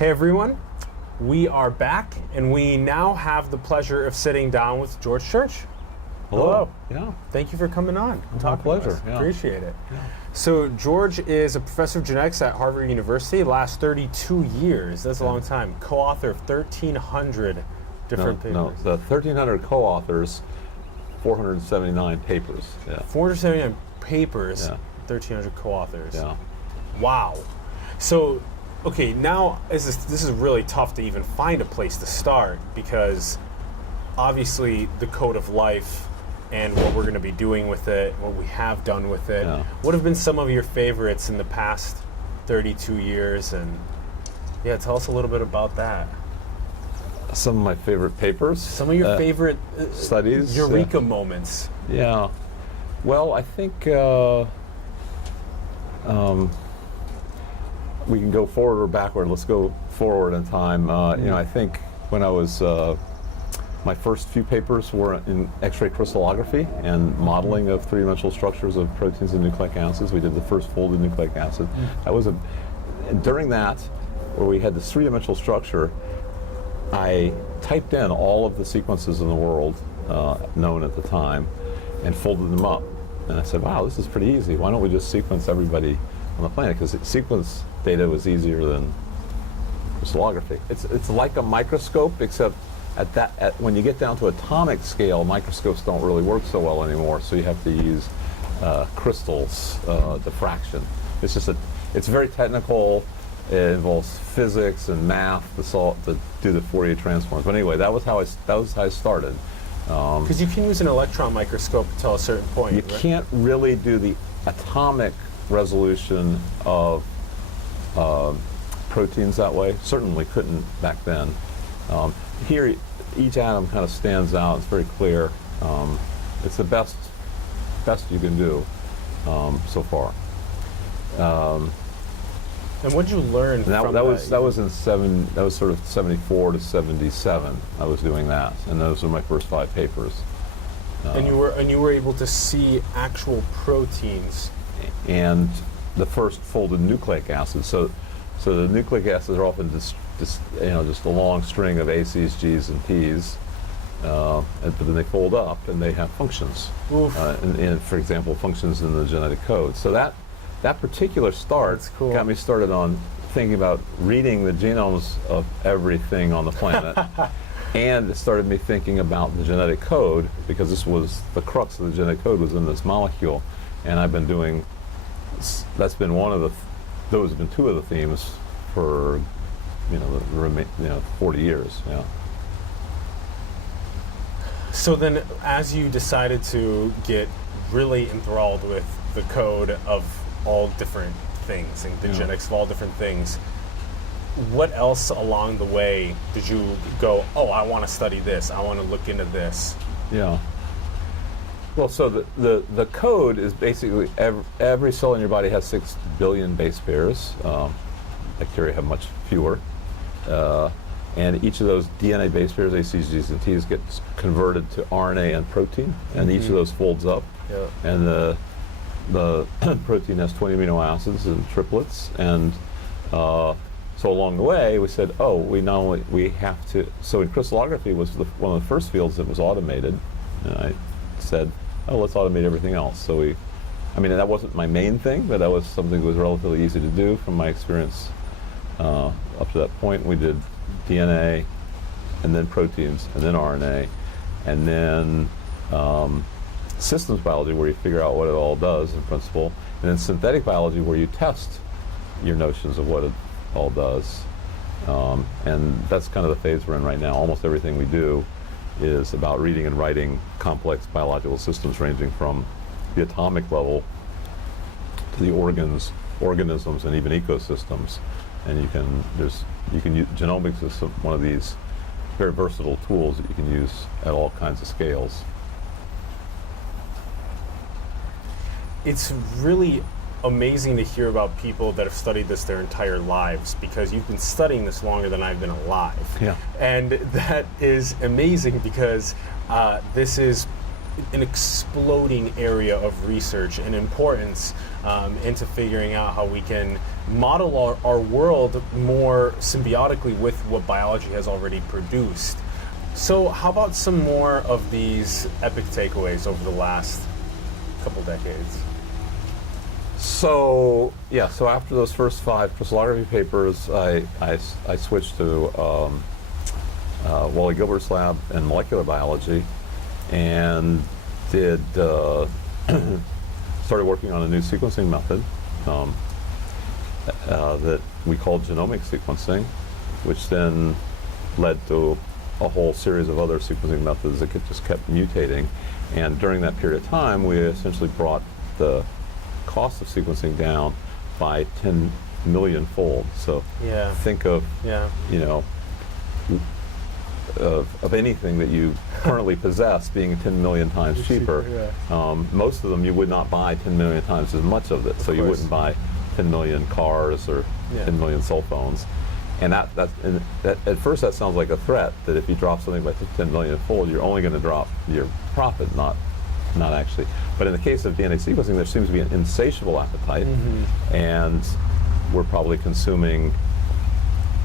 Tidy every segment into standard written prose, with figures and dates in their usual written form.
Hey everyone, we are back and we now have the pleasure of sitting down with George Church. Hello. Yeah. Thank you for coming on. My pleasure. Yeah. Appreciate it. Yeah. So George is a professor of genetics at Harvard University. Last 32 years. That's a long time. Co-author of 1,300 different papers. No, the 1,300 co-authors, 479 papers. Yeah. 479 papers, Yeah. 1,300 co-authors. Yeah. Wow. So, okay, now this is really tough to even find a place to start because obviously the code of life and what we're going to be doing with it, what we have done with it. Yeah. What have been some of your favorites in the past 32 years? And yeah, tell us a little bit about that. Some of my favorite papers. Some of your favorite studies. Eureka moments. Yeah. Well, I think we can go forward or backward. Let's go forward in time. You know, I think when I was my first few papers were in X-ray crystallography and modeling of three-dimensional structures of proteins and nucleic acids. We did the first folded nucleic acid. That was during that, where we had this three-dimensional structure, I typed in all of the sequences in the world known at the time and folded them up. And I said, wow, this is pretty easy. Why don't we just sequence everybody on the planet? Because sequence data was easier than crystallography. It's like a microscope, except when you get down to atomic scale, microscopes don't really work so well anymore. So you have to use crystals, diffraction. It's very technical. It involves physics and math to do the Fourier transforms. But anyway, that was how I started. Because you can use an electron microscope until a certain point. You can't really do the atomic resolution of proteins that way. Certainly couldn't back then. Here, each atom kind of stands out. It's very clear. It's the best you can do so far. And what did you learn from that? That was sort of 74 to 77. I was doing that, and those were my first 5 papers. And you were able to see actual proteins. And the first folded nucleic acids. So the nucleic acids are often just a long string of A's, G's, and P's. But then they fold up and they have functions. And for example, functions in the genetic code. So that particular start got me started on thinking about reading the genomes of everything on the planet. And it started me thinking about the genetic code, because this was the crux of the genetic code was in this molecule. And I've been doing, those have been 2 of the themes for 40 years. Yeah. So then, as you decided to get really enthralled with the code of all different things and the genetics of all different things, what else along the way did you go, oh, I want to study this, I want to look into this? Yeah. Well, so the code is basically every cell in your body has 6 billion base pairs. Bacteria have much fewer. And each of those DNA base pairs, A, C's, G's, and T's, gets converted to RNA and protein, and each of those folds up. Yeah. And the protein has 20 amino acids and triplets. And so along the way, we said, oh, we have to. So in crystallography was one of the first fields that was automated, and I said, oh, let's automate everything else. So that wasn't my main thing, but that was something that was relatively easy to do from my experience up to that point. We did DNA, and then proteins, and then RNA, and then systems biology, where you figure out what it all does in principle, and then synthetic biology, where you test your notions of what it all does. And that's kind of the phase we're in right now. Almost everything we do is about reading and writing complex biological systems, ranging from the atomic level to the organs, organisms, and even ecosystems. And genomics is one of these very versatile tools that you can use at all kinds of scales. It's really amazing to hear about people that have studied this their entire lives, because you've been studying this longer than I've been alive. Yeah. And that is amazing, because this is an exploding area of research and importance into figuring out how we can model our world more symbiotically with what biology has already produced. So how about some more of these epic takeaways over the last couple decades? So after those first 5 crystallography papers, I switched to Wally Gilbert's lab in molecular biology, and started working on a new sequencing method that we called genomic sequencing, which then led to a whole series of other sequencing methods that just kept mutating. And during that period of time, we essentially brought the cost of sequencing down by 10 million fold. So think of, of anything that you currently possess being 10 million times cheaper. Most of them you would not buy 10 million times as much of it. So you wouldn't buy 10 million cars or 10 million cell phones. And that at first that sounds like a threat, that if you drop something by 10 million fold, you're only going to drop your profit, not actually. But in the case of DNA sequencing, there seems to be an insatiable appetite, and we're probably consuming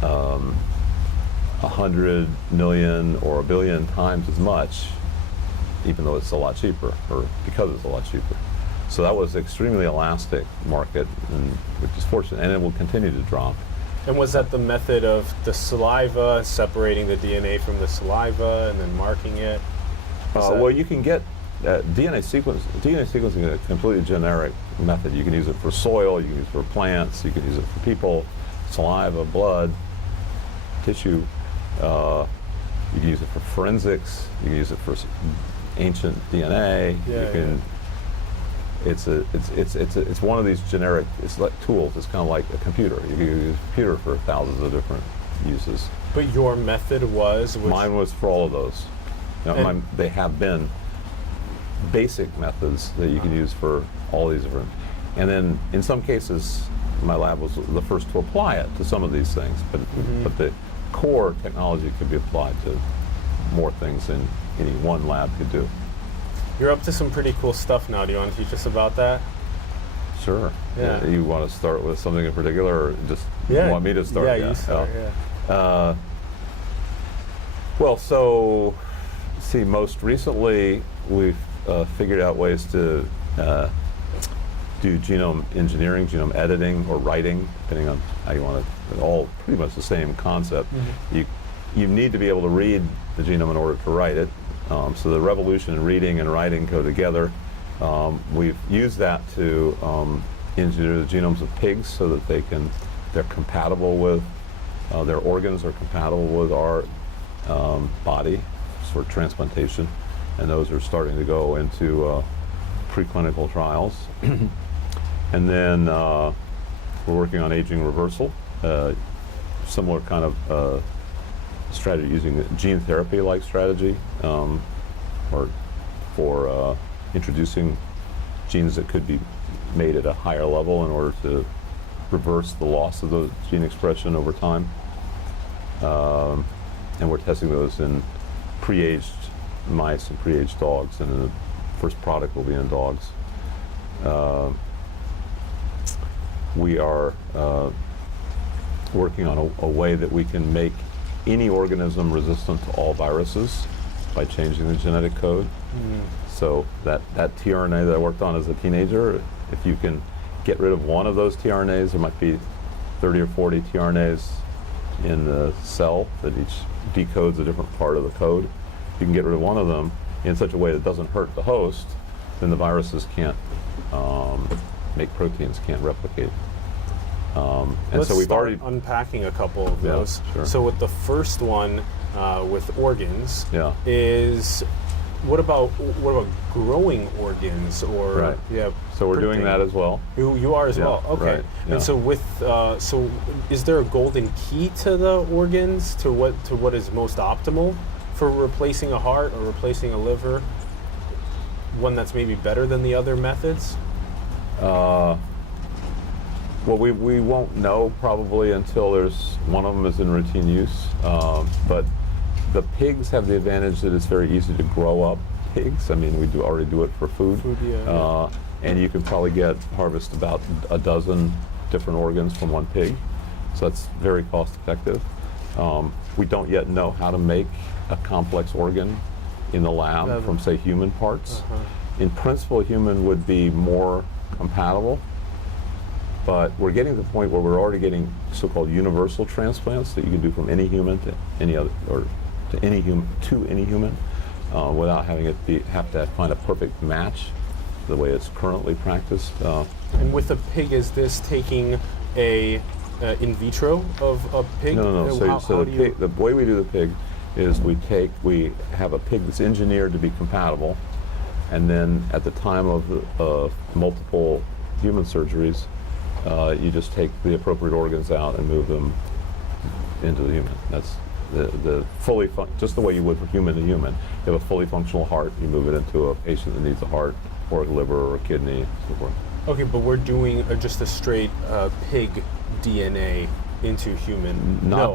100 million or 1 billion times as much, even though it's a lot cheaper, or because it's a lot cheaper. So that was an extremely elastic market, and which is fortunate, and it will continue to drop. And was that the method of the saliva, separating the DNA from the saliva and then marking it? Well, you can get DNA sequencing is a completely generic method. You can use it for soil, you can use it for plants, you can use it for people, saliva, blood, tissue. You can use it for forensics. You can use it for ancient DNA. It's one of these generic. It's like tools. It's kind of like a computer. You can use a computer for thousands of different uses. But your method was? Mine was for all of those. They have been basic methods that you can use for all these different. And then in some cases, my lab was the first to apply it to some of these things. But the core technology could be applied to more things than any one lab could do. You're up to some pretty cool stuff now. Do you want to teach us about that? Sure. Yeah. You want to start with something in particular, or just want me to start? Yeah, you start. Well, so see, most recently we've figured out ways to do genome engineering, genome editing, or writing, depending on how you want to. All pretty much the same concept. You need to be able to read the genome in order to write it. So the revolution in reading and writing go together. We've used that to engineer the genomes of pigs so that they're compatible with, their organs are compatible with our body for transplantation, and those are starting to go into preclinical trials. And then we're working on aging reversal, similar kind of strategy using gene therapy-like strategy, or for introducing genes that could be made at a higher level in order to reverse the loss of the gene expression over time. And we're testing those in pre-aged mice and pre-aged dogs, and the first product will be in dogs. We are working on a way that we can make any organism resistant to all viruses by changing the genetic code. So that tRNA that I worked on as a teenager, if you can get rid of one of those tRNAs, there might be 30 or 40 tRNAs in the cell that each decodes a different part of the code. If you can get rid of one of them in such a way that doesn't hurt the host, then the viruses can't make proteins, can't replicate. And Let's so we've start already unpacking a couple of those. Sure. So with the first one, with organs, is what about growing organs or Right. So we're doing printing? that as well. You are as well. Okay. Right, And so with so is there a golden key to the organs, to what is most optimal for replacing a heart or replacing a liver? One that's maybe better than the other methods? Well, we won't know probably until one of them is in routine use. But the pigs have the advantage that it's very easy to grow up pigs. I mean, we already do it for food. Yeah. And you can probably harvest about a dozen different organs from one pig. So that's very cost effective. We don't yet know how to make a complex organ in the lab from, say, human parts. In principle, human would be more compatible, but we're getting to the point where we're already getting so-called universal transplants that you can do from any human to any other, or to any human, without having have to find a perfect match the way it's currently practiced. And with a pig, is this taking a in vitro of a pig? No. The way we do the pig is we have a pig that's engineered to be compatible, and then at the time of multiple human surgeries, you just take the appropriate organs out and move them into the human. That's the just the way you would for human to human. You have a fully functional heart, you move it into a patient that needs a heart or a liver or a kidney, and so forth. Okay, but we're doing just a straight pig DNA into human.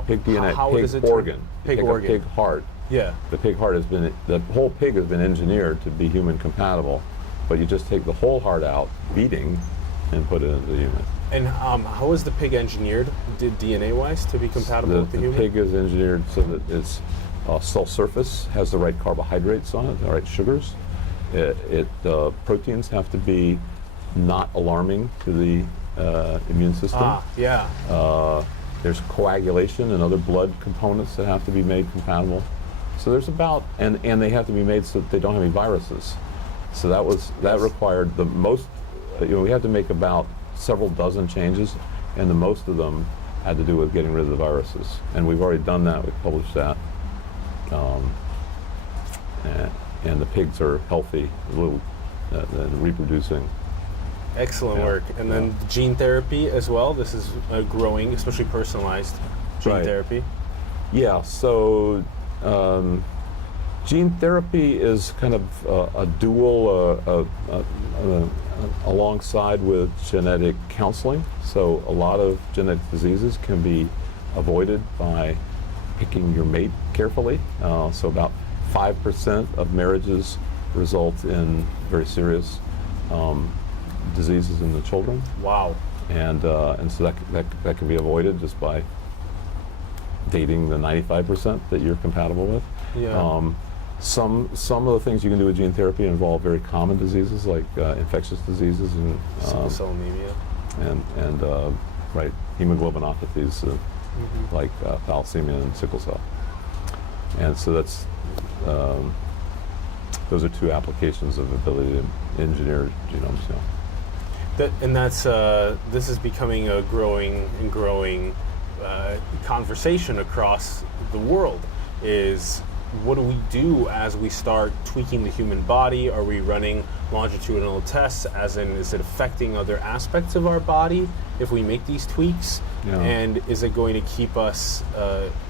Pig DNA. How pig does it organ. Pig Take organ. A pig heart. Yeah. The pig heart the whole pig has been engineered to be human compatible, but you just take the whole heart out, beating, and put it into the human. And how is the pig engineered, DNA-wise, to be compatible with the human? The pig is engineered so that its cell surface has the right carbohydrates on it, the right sugars. Proteins have to be not alarming to the immune system. There's coagulation and other blood components that have to be made compatible. So there's and they have to be made so that they don't have any viruses. So that required the most. We had to make about several dozen changes, and the most of them had to do with getting rid of the viruses. And we've already done that. We've published that. And the pigs are healthy, reproducing. Excellent work. And then gene therapy as well. This is growing, especially personalized gene therapy. Yeah. So gene therapy is kind of a dual alongside with genetic counseling. So a lot of genetic diseases can be avoided by picking your mate carefully. So about 5% of marriages result in very serious diseases in the children. Wow. And so that can be avoided just by dating the 95% that you're compatible with. Yeah. Some of the things you can do with gene therapy involve very common diseases like infectious diseases and sickle cell anemia and hemoglobinopathies like thalassemia and sickle cell. And so that's those are two applications of ability to engineer genomes. This is becoming a growing conversation across the world. Is what do we do as we start tweaking the human body? Are we running longitudinal tests, as in is it affecting other aspects of our body if we make these tweaks? Yeah. And is it going to keep us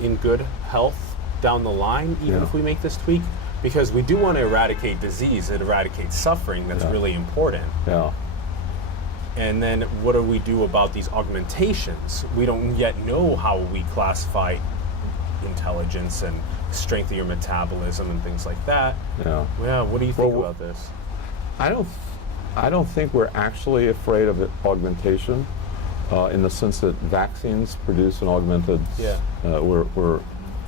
in good health down the line, even if we make this tweak? Because we do want to eradicate disease, it eradicates suffering, that's really important. Yeah. And then what do we do about these augmentations? We don't yet know how we classify intelligence and strength of your metabolism and things like that. Yeah. Yeah. What do you think about this? I don't think we're actually afraid of augmentation, in the sense that vaccines produce an augmented. Yeah. We're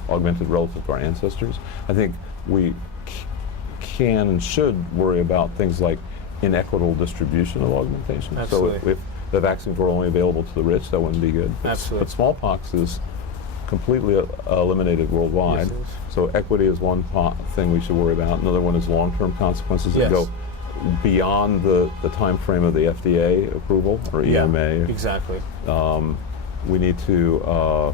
augmented relative to our ancestors. I think we can and should worry about things like inequitable distribution of augmentation. Absolutely. So if the vaccines were only available to the rich, that wouldn't be good. Absolutely. But smallpox is completely eliminated worldwide. Yes, so equity is one thing we should worry about. Another one is long-term consequences that go beyond the time frame of the FDA approval or EMA. Exactly. We need to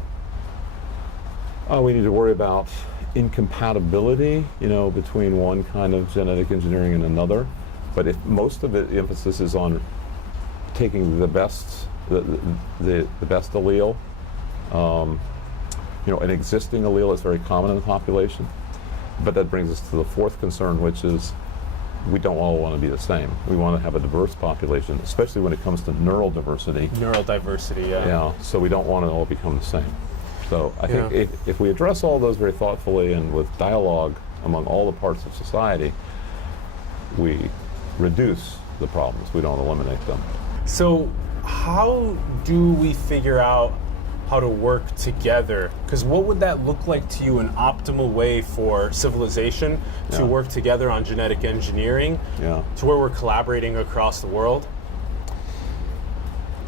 worry about incompatibility, between one kind of genetic engineering and another. But if most of the emphasis is on taking the best allele, an existing allele that's very common in the population. But that brings us to the fourth concern, which is we don't all want to be the same. We want to have a diverse population, especially when it comes to neural diversity. Neural diversity, Yeah, so we don't want to all become the same. So I think if we address all those very thoughtfully and with dialogue among all the parts of society, we reduce the problems. We don't eliminate them. So how do we figure out how to work together? Because what would that look like to you, an optimal way for civilization to work together on genetic engineering to where we're collaborating across the world?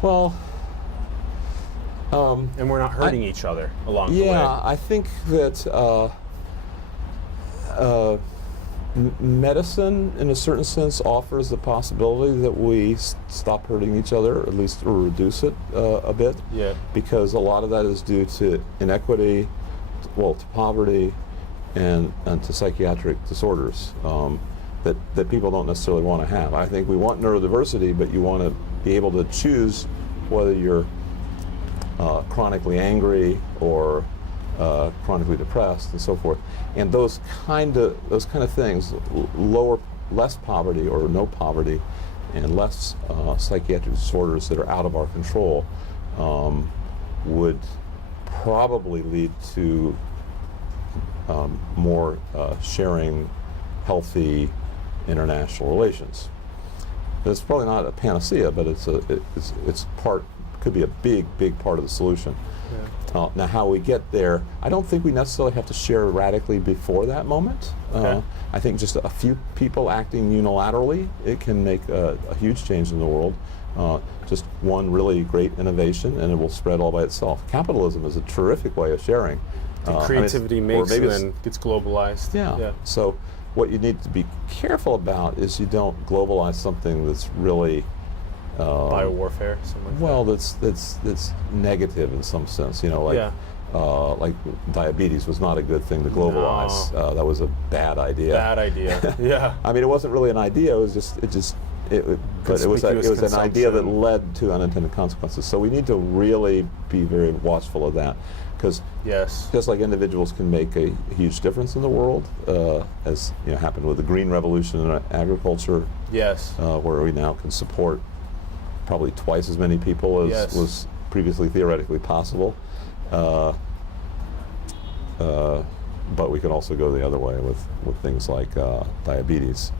Well, and we're not hurting each other along the way. Yeah, I think that medicine, in a certain sense, offers the possibility that we stop hurting each other, at least, or reduce it a bit. Yeah. Because a lot of that is due to inequity, to poverty, and to psychiatric disorders that people don't necessarily want to have. I think we want neurodiversity, but you want to be able to choose whether you're chronically angry or chronically depressed and so forth. And those kind of things, less poverty or no poverty, and less psychiatric disorders that are out of our control, would probably lead to more sharing, healthy international relations. It's probably not a panacea, but could be a big part of the solution. Yeah. Now, how we get there, I don't think we necessarily have to share radically before that moment. Okay. I think just a few people acting unilaterally, it can make a huge change in the world. Just one really great innovation, and it will spread all by itself. Capitalism is a terrific way of sharing. Creativity makes and then gets globalized. Yeah. So what you need to be careful about is you don't globalize something that's really biowarfare, something like that. that's negative in some sense. Like diabetes was not a good thing to globalize. No. That was a bad idea. Bad idea. Yeah. I mean, it wasn't really an idea. It was but it was an idea that led to unintended consequences. So we need to really be very watchful of that, because just like individuals can make a huge difference in the world, as happened with the Green Revolution in agriculture. Yes. Where we now can support probably twice as many people as was previously theoretically possible. But we can also go the other way with things like diabetes.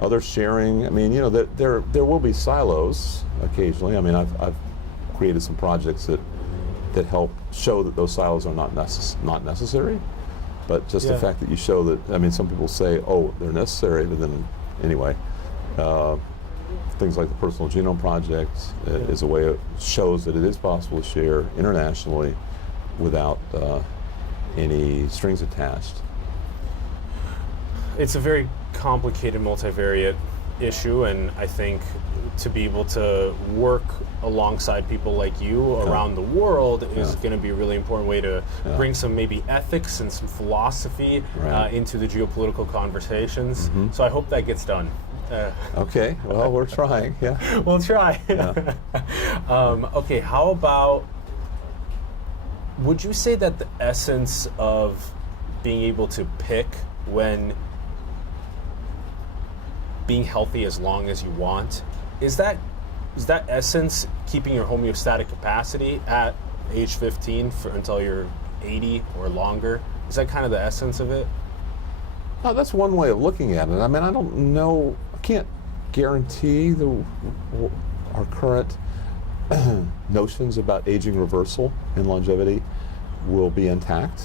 Other sharing, I mean, there will be silos occasionally. I mean, I've created some projects that help show that those silos are not necessary. But just the fact that you show that, I mean, some people say, oh, they're necessary, but then anyway. Things like the Personal Genome Project is a way it shows that it is possible to share internationally without any strings attached. It's a very complicated, multivariate issue, and I think to be able to work alongside people like you around the world is going to be a really important way to bring some maybe ethics and some philosophy into the geopolitical conversations. Mm-hmm. So I hope that gets done. Okay, well, we're trying, We'll try. Okay, how about, would you say that the essence of being able to pick when being healthy as long as you want, is that essence keeping your homeostatic capacity at age 15 until you're 80 or longer? Is that kind of the essence of it? That's one way of looking at it. I mean, I don't know, I can't guarantee our current notions about aging reversal and longevity will be intact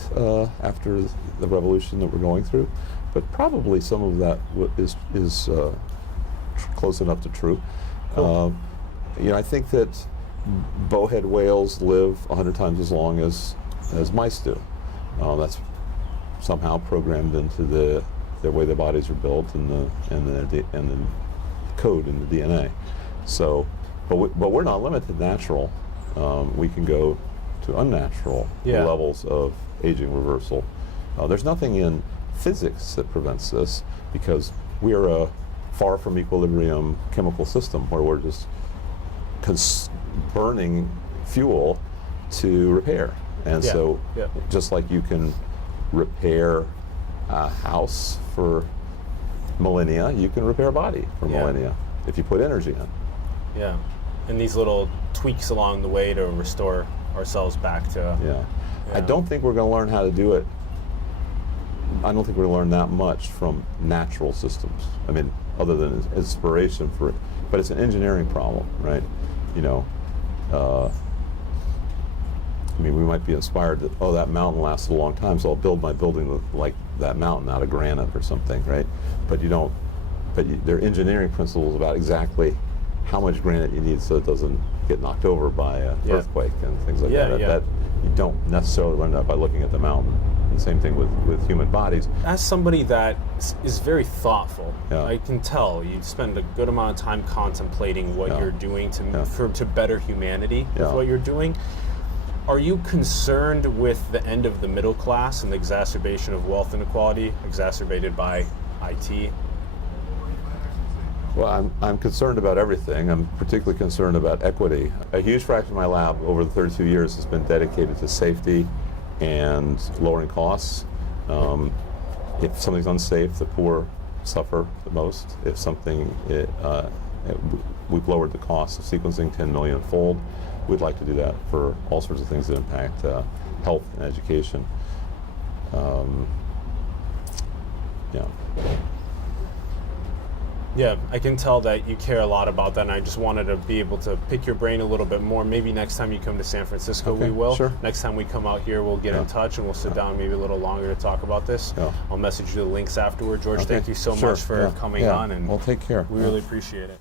after the revolution that we're going through, but probably some of that is close enough to true. Cool. I think that bowhead whales live 100 times as long as mice do. That's somehow programmed into the way their bodies are built and the code in the DNA. So, but we're not limited to natural. We can go to unnatural levels of aging reversal. There's nothing in physics that prevents this, because we're a far from equilibrium chemical system where we're just burning fuel to repair. And so just like you can repair a house for millennia, you can repair a body for millennia if you put energy in. Yeah, and these little tweaks along the way to restore ourselves back to... I don't think we're going to learn how to do it I don't think we learn that much from natural systems. I mean, other than inspiration for it, but it's an engineering problem, right? You know, I mean, we might be inspired that, oh, that mountain lasted a long time, so I'll build my building like that mountain out of granite or something, right? But you don't. But there are engineering principles about exactly how much granite you need so it doesn't get knocked over by an earthquake and things like that. That you don't necessarily learn that by looking at the mountain. The same thing with human bodies. As somebody that is very thoughtful, Yeah. I can tell you spend a good amount of time contemplating what you're doing to better humanity with what you're doing. Are you concerned with the end of the middle class and the exacerbation of wealth inequality exacerbated by IT? Well, I'm concerned about everything. I'm particularly concerned about equity. A huge fraction of my lab over the 32 years has been dedicated to safety and lowering costs. If something's unsafe, the poor suffer the most. If something, we've lowered the cost of sequencing 10 million fold. We'd like to do that for all sorts of things that impact health and education. Yeah, I can tell that you care a lot about that, and I just wanted to be able to pick your brain a little bit more. Maybe next time you come to San Francisco, we will. Sure. Next time we come out here, we'll get in touch, and we'll sit down maybe a little longer to talk about this. I'll message you the links afterward. George, thank you so much for coming on, and well, take care. we really appreciate it.